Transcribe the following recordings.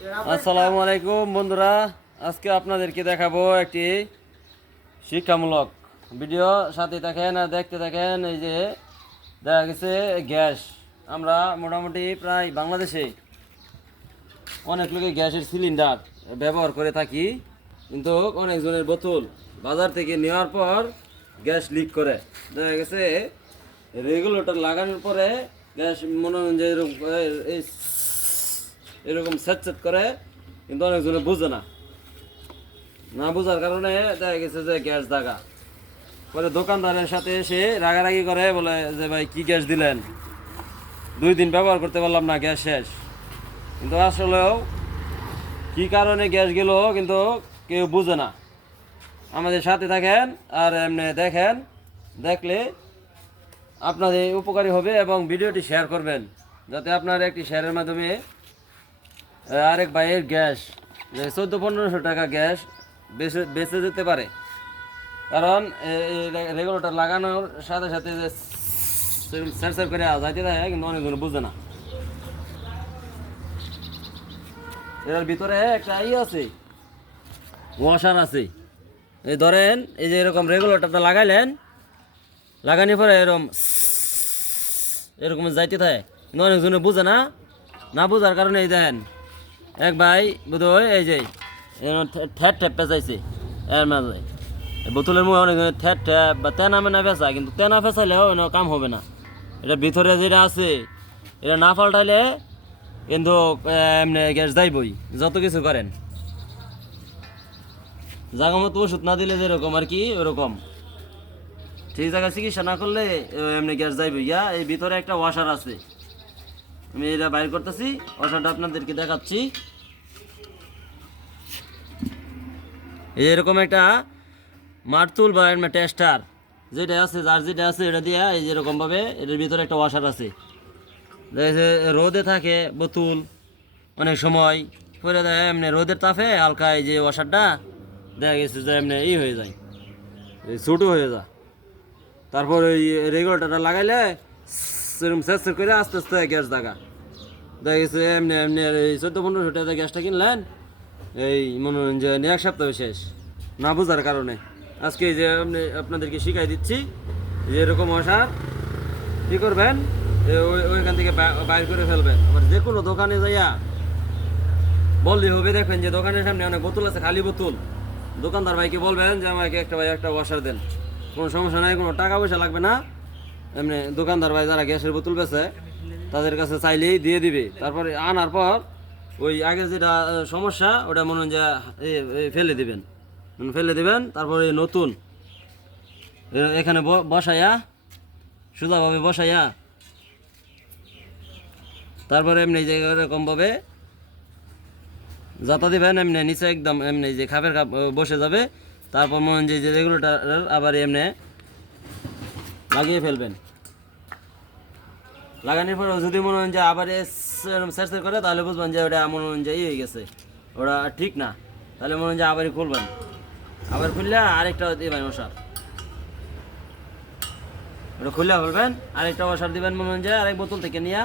আসসালামু আলাইকুম বন্ধুরা, আজকে আপনাদেরকে দেখাবো একটি শিক্ষামূলক ভিডিও। সাথে দেখেন আর দেখতে থাকেন। এই যে দেখা গেছে গ্যাস, আমরা মোটামুটি প্রায় বাংলাদেশে অনেক লোকে গ্যাসের সিলিন্ডার ব্যবহার করে থাকি, কিন্তু অনেকজনের বোতল বাজার থেকে নেওয়ার পর গ্যাস লিক করে। দেখা গেছে রেগুলেটর লাগানোর পরে গ্যাস মনে হয় যে এরকম সেট করে, কিন্তু অনেকজনে বুঝে না। না বোঝার কারণে দেখা গেছে যে গ্যাস দাগা পরে দোকানদারের সাথে এসে রাগারাগি করে, বলে যে ভাই কি গ্যাস দিলেন, 2 দিন ব্যবহার করতে পারলাম না, গ্যাস শেষ। কিন্তু আসলেও কি কারণে গ্যাস গেল কিন্তু কেউ বুঝে না। আমাদের সাথে থাকেন আর এমনি দেখেন, দেখলে আপনাদের উপকারী হবে এবং ভিডিওটি শেয়ার করবেন, যাতে আপনার একটি শেয়ারের মাধ্যমে আরেক ভাইয়ের গ্যাস 1400-1500 টাকা গ্যাস বেঁচে যেতে পারে। কারণ রেগুলেটর লাগানোর সাথে সাথে যে সেন্সার করে যাইতে থাকে, কিন্তু অনেকজন বুঝে না। এর ভিতরে একটা আছে, ওয়াশার আছে। এই ধরেন, এই যে এরকম রেগুলেটরটা লাগাইলেন, লাগানোর পরে এরকম যাইতে থাকে, কিন্তু অনেকজনে বুঝে না। না বোঝার কারণে এই দেখেন এক ভাই বোধ হয় এই যে ঠ্যাট ঠ্যাপ পেঁচাইছে এর মাঝে বোতলের মুখে অনেক ঠ্যাট ঠ্যাপ বা তেনা মেনা পেঁচা, কিন্তু তেনা পেঁচাইলেও কাম হবে না। এটা ভিতরে যেটা আছে এটা না পাল্টাইলে কিন্তু এমনি গ্যাস যাইবই, যত কিছু করেন। জায়গা মতো ওষুধ না দিলে যেরকম আর কি ওরকম, ঠিক জায়গায় চিকিৎসা না করলে এমনি গ্যাস যাইবই। এই ভিতরে একটা ওয়াশার আছে, আমি এটা বাইর করতেছি, ওয়াশারটা আপনাদেরকে দেখাচ্ছি। এরকম একটা মারতুল বা টেস্টার যেটা আছে, যার যেটা আছে এটা দিয়া এই যেরকমভাবে এটার ভিতরে একটা ওয়াশার আছে। রোদে থাকে বোতল অনেক সময় পরে দেয়, এমনি রোদের তাপে হালকা এই যে ওয়াশারটা দেখা গেছে যে এমনি হয়ে যায়, ছোটো হয়ে যায়। তারপর ওই রেগুলেটরটা লাগাইলে সেরকম শেষ করে আস্তে আস্তে গ্যাস দাগা দেখা গেছে এমনি এমনি। এই 1400-1500 টাকা গ্যাসটা কিনলেন, এই মনে হয় যে 1 সপ্তাহ শেষ, না বোঝার কারণে। আজকে যে আপনাদেরকে শিখাই দিচ্ছি যে এরকম ওয়াশার কী করবেন, ওইখান থেকে বাইর করে ফেলবেন। আবার যে কোনো দোকানে যাইয়া বললেই হবে, দেখবেন যে দোকানের সামনে অনেক বোতল আছে, খালি বোতল। দোকানদার ভাইকে বলবেন যে আমাকে একটা ওয়াশার দেন, কোনো সমস্যা নাই, কোনো টাকা পয়সা লাগবে না। এমনি দোকানদার ভাই যারা গ্যাসের বোতল বেচে তাদের কাছে চাইলেই দিয়ে দিবে। তারপরে আনার পর ওই আগে যেটা সমস্যা ওটা মনে হয় যে ফেলে দিবেন। তারপরে নতুন এখানে বসাইয়া সোজাভাবে বসাইয়া, তারপরে এমনি যে এরকমভাবে যাতা দিবেন, এমনি নিচে একদম এমনি যে খাপের খাপ বসে যাবে। তারপর মনে হয় যে রেগুলেটর আবার এমনি লাগিয়ে ফেলবেন। লাগানোর পরে যদি মনে হয় যে আবার সার্চ করে, তাহলে বুঝবেন যে ওটা মনে হয় যে হয়ে গেছে, ওটা ঠিক না। তাহলে মনে হয় যে আবারই খুলবেন, আবার খুললে আরেকটা দিবেন ওষার, ওটা খুলে ফেলবেন, আরেকটা ওষার দিবেন। মনে হয় যে আরেক বোতল থেকে নিয়ে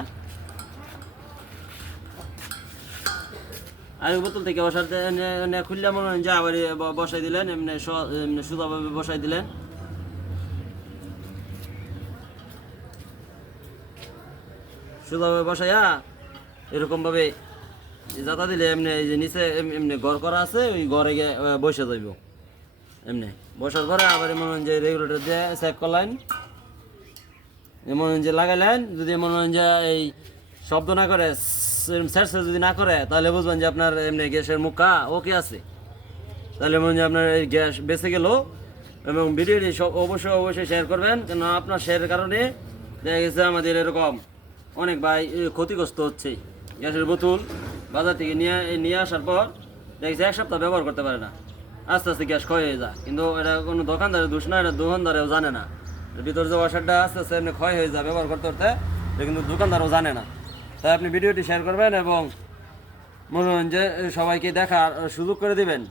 আরেক বোতল থেকে ওষার খুললে মনে হয় যে আবার বসাই দিলেন, এমনি সোজাভাবে বসাই দিলেন। সোজাভাবে বসাইয়া এরকমভাবে যাতা দিলে এমনি এই যে নিচে এমনি ঘর করা আছে, ওই ঘরে গিয়ে বসে যাইব। এমনি বসার পরে আবার মনে হয় যে রেগুলেটর দিয়ে চেক করলেন, মনে হয় যে লাগাইলেন। যদি মনে হয় যে এই শব্দ না করে, স্যার যদি না করে, তাহলে বুঝবেন যে আপনার এমনি গ্যাসের মুখা ওকে আছে। তাহলে মনে হয় যে আপনার এই গ্যাস বেঁচে গেল। এবং ভিডিওটি অবশ্যই শেয়ার করবেন, কেন আপনার শেয়ারের কারণে দেখা গেছে আমাদের এরকম অনেক ভাই ক্ষতিগ্রস্ত হচ্ছে। গ্যাসের বোতল বাজার থেকে নিয়ে আসার পর দেখছি 1 সপ্তাহ ব্যবহার করতে পারে না, আস্তে আস্তে গ্যাস ক্ষয় হয়ে যায়। কিন্তু এটা কোনো দোকানদারের দোষ না, এটা দোকানদারেও জানে না। ভিতর যে ওয়াশারটা আস্তে আস্তে এমনি ক্ষয় হয়ে যায় ব্যবহার করতে করতে, এটা কিন্তু দোকানদারও জানে না। তাই আপনি ভিডিওটি শেয়ার করবেন এবং মনে হয় যে সবাইকে দেখার সুযোগ করে দিবেন।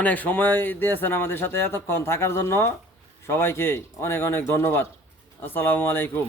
অনেক সময় দিয়েছেন আমাদের সাথে এতক্ষণ থাকার জন্য, সবাইকে অনেক অনেক ধন্যবাদ। আসসালামু আলাইকুম।